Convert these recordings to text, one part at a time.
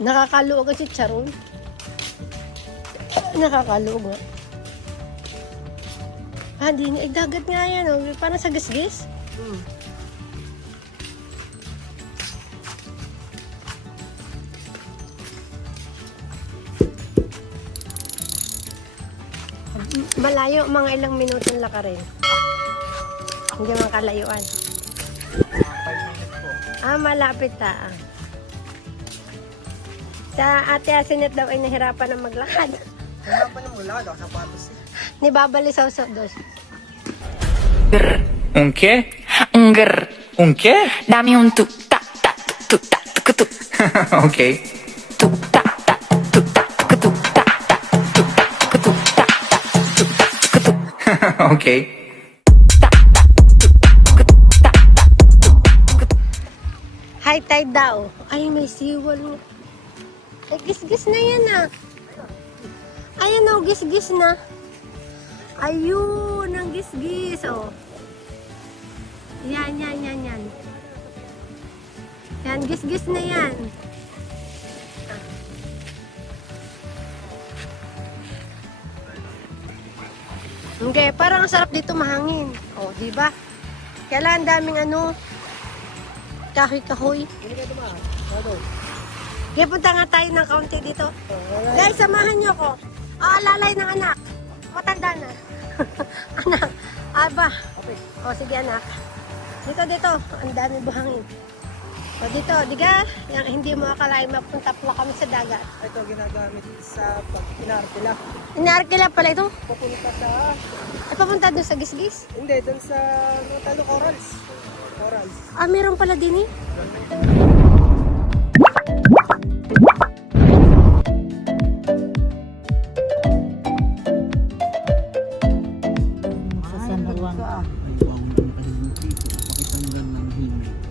Nakakaluog ang chicharon. Nakakaluog nga. Di nga. Dagat nga yan. Oh. Parang sa gisgis. Malayo, mga ilang minutong laka rin. Hindi man kalayuan. 5 minutes po. Malapit ta. Sa ate Asinet daw ay nahirapan ng maglakad. Hirapan ng mula, wala sapatos eh. Ni babalisaw sa dos. ¿Un qué? Un grr. ¿Un qué? Dame un tuk tak tak tuk tak tuk tuk. Ok. Tuk tak tak tuk tak tuk tuk tak tak tuk tak tuk tuk tak tak tuk tak tuk tuk. Ok. High tide daw. Ay, may seawall. Ay, gis-gis na yan Ayan o, gis-gis na. Ayun, ang gis-gis oh. Yan. Yan, gis-gis na yan. Okay, parang ang sarap dito mahangin. Oh, di ba? Kailan daming kahoy-kahoy. Hindi ka dumaan. Ano? Kaya punta nga tayo ng kaunti dito. Guys, samahan niyo ko. Alalay ng anak. Matanda na. Anak. Aba. Okay. O, sige anak. Dito. Ang dami buhangin. O, dito. Diga, yung hindi mo akalain mapunta pala kami sa dagat. Ito ginagamit sa pag-inarkila. Inaarkila pala ito. Papunta sa... Ay, papunta doon sa gisgis. Hindi, dun sa mga corals. Corals. Meron pala din eh.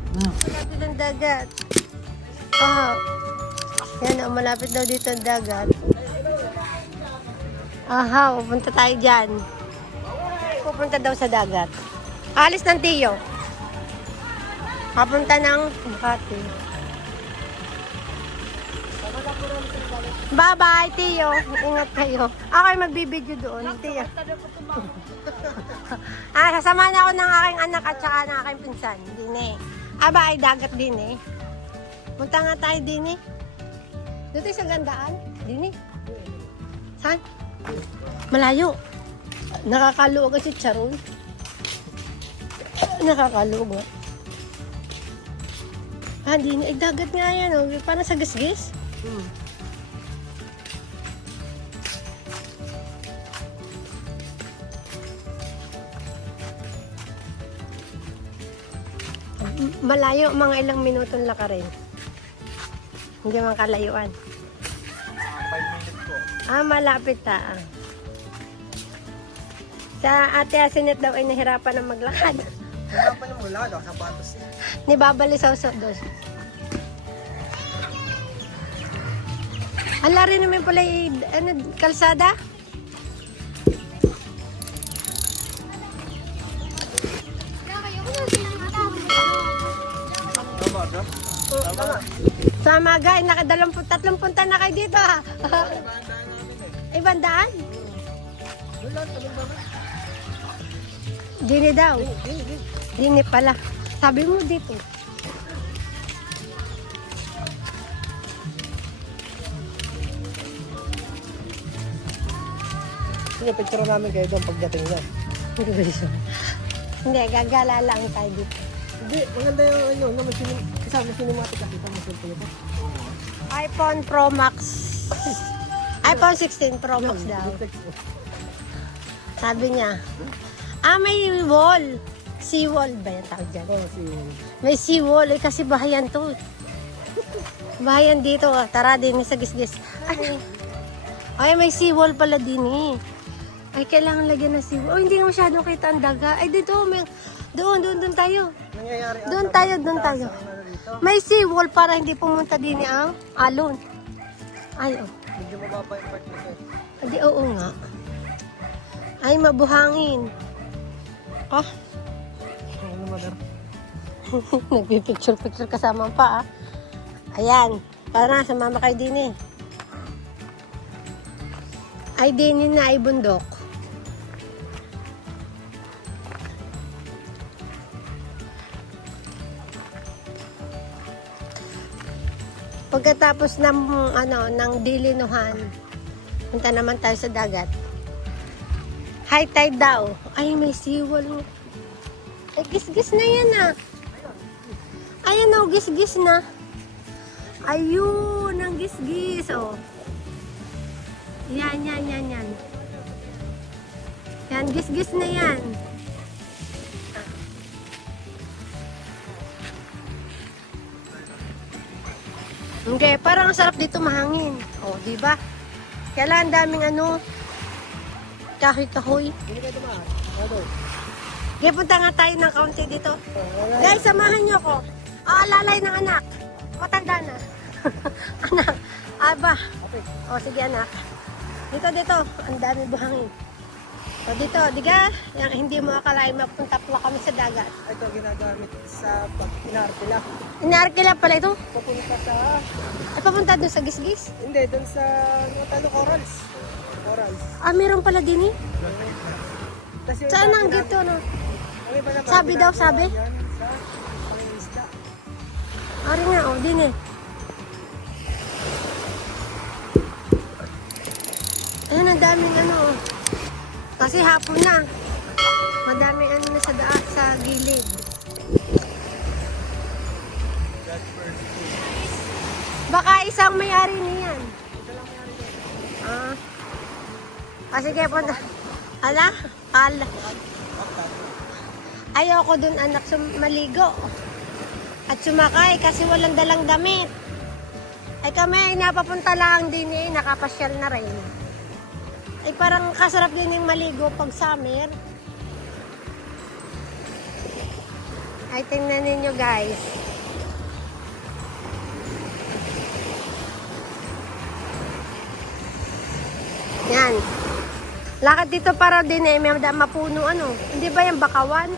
Malapit ang dagat. Yan, malapit daw dito ang dagat. Pupunta tayo dyan. Pupunta daw sa dagat. Alis ng tiyo. Papunta ng Makati. Bye-bye, tiyo. Ingat kayo. Ako ay magbibideo doon, tiyo. Sasamahan ako ng aking anak at saka ng aking pinsan. Din ay dagat din eh. Punta nga tayo din eh. Dito sa gandaan. Din eh. Saan? Malayo. Nakakaluog ang chicharon. Nakakaluog nga. Din eh. Dagat nga yan oh. Parang sa gisgis. Malayo, mga ilang minutong laka rin. Hindi man kalayuan. 5 minutes po. Malapit ta. Sa ate Asinet daw ay nahirapan ng maglakad. Hirapan ng mula, wala sapatos eh. Ni babalisaw sa dos. Ala rin naman pala kalsada. Sa Maga, nakadalampung punta na kayo dito ha. Ibandaan? Dini daw. Dini pala. Sabi mo dito. Sige, picture namin kayo doon pagdating niya. Hindi, gagala lang tayo dito. Hindi, maganda yung kasama cinematic kasi ito mo ito. iPhone Pro Max. iPhone 16 Pro Max daw. Sabi niya, may wall. Seawall ba yung tawag dyan? May seawall kasi bahayan to. Bahayan dito. Tara din sa gisgis. Ay, may seawall pala din eh. Ay, kailangan lagyan ng seawall. Hindi nga masyadong kita ang daga. Ay, dito. Doon tayo. Nangyayari Doon tayo. May seawall para hindi pumunta din ang alon. Ay, oh. Medyo mababa yung part nito. Hindi, oo nga. Ay, mabuhangin. Ano, mother? Nagpipicture kasama pa Ayan. Para sumama kayo din eh. Ay dinin na ay bundok. Pagkatapos ng ng dilinuhan, punta naman tayo sa dagat. High tide daw. Ay, may seawall. Ay, gis-gis na yan ah. Ayan oh, gis-gis na. Ayun, ang gis-gis oh. Yan. Yan, gis-gis na yan. Okay, parang ang sarap dito mahangin. Oh, di ba? Kailan daming kahoy-kahoy. Hindi kayo dumaan. Ano? Okay, punta nga tayo ng kaunti dito. Guys, samahan niyo ko. Aalalay ng anak. Matanda na. Anak. Aba. O, sige anak. Dito. Ang dami buhangin. So, dito, diga. Yan, hindi mo akalain mapunta pala kami sa dagat. Ito ginagamit sa pag-inarkila. Inaarkila pala ito. Papunta sa... Ay, papunta doon sa gisgis. Hindi, dun sa... Corals. Corals. Ah, meron pala din eh. Kasi yung Saan ang dati dito, no? ang iba naman, Sabi daw, ginagawa sabi? yan sa pangingisda. Ari nga, oh, din eh. Ayan, ang daming oh. Kasi hapon na. Madaming na sa daan, sa gilid. Baka isang may-ari niyan. Ah. Sige, punta. Ala? Ayoko dun anak maligo. At sumakay kasi walang dalang damit. Ay kami napapunta lang din eh, nakapasyal na rin. Ay parang kasarap din yung maligo pag summer. Ay tingnan ninyo guys. Yan. Lakad dito para din eh, may mapuno Hindi ba yung bakawan?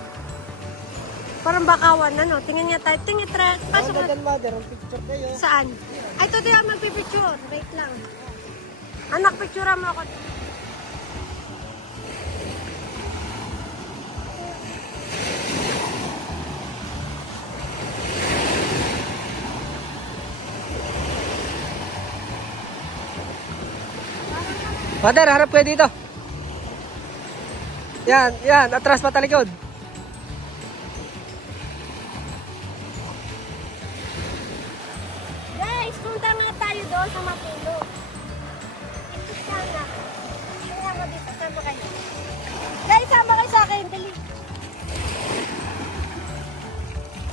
Parang bakawan tingnan niya tayo. Tingnan tayo. Pasok na. Mother, ang picture kayo. Saan? Ay, ito tayo magpipicture. Wait lang. Anak, picture mo ako. Mother, harap kayo dito. Yan. Atras pa talikod. Guys, punta nga tayo doon sa mapuno. Ito sana. Kaya ako dito, sama kayo. Guys, sama kayo sa akin. Dali.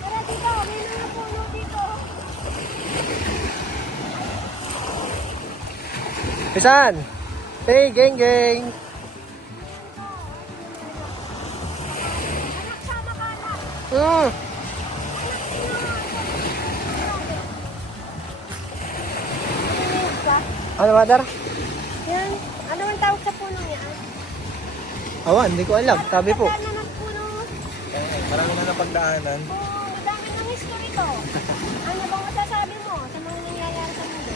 Tara dito, may mga puno dito. Pisan. Hey, geng. Anak, sama ka na. Ano, Mother? Yan. Ano ang tawag sa puno niya? Awan, hindi ko alam. Sabi po. Pagdaan na ng puno. Marami na napagdaanan. Oo, madami ng history to. Ano bang masasabi mo sa mga nangyayari sa mundo?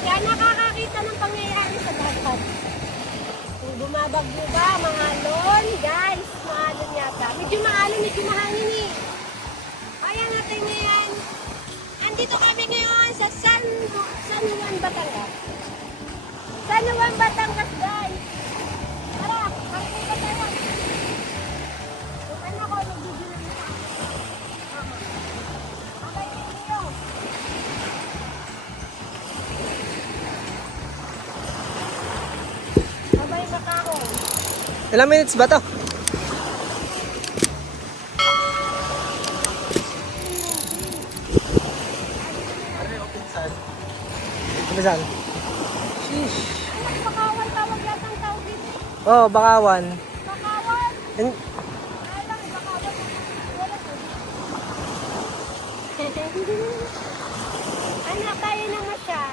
Kaya nakakakita ng pangyayari sa dagat. Kung bumabagyo ba, maalon, guys, maalon yata. Medyo maalon, medyo mahangin eh. Ayan natin ngayon. Andito kami ngayon sa San Juan, Batangas. San Juan, Batangas, guys. Tara, makikita tayo. Yung anak ko, nag-video na nila. Okay, video. Sabay makako. Ilang minutes ba to? Pisan. Sheesh. Anak, bakawan tawag yata ang tawag dito. Oh, bakawan. Bakawan. In- Ay lang, bakawan. Wala to. Anak, kaya naman siya.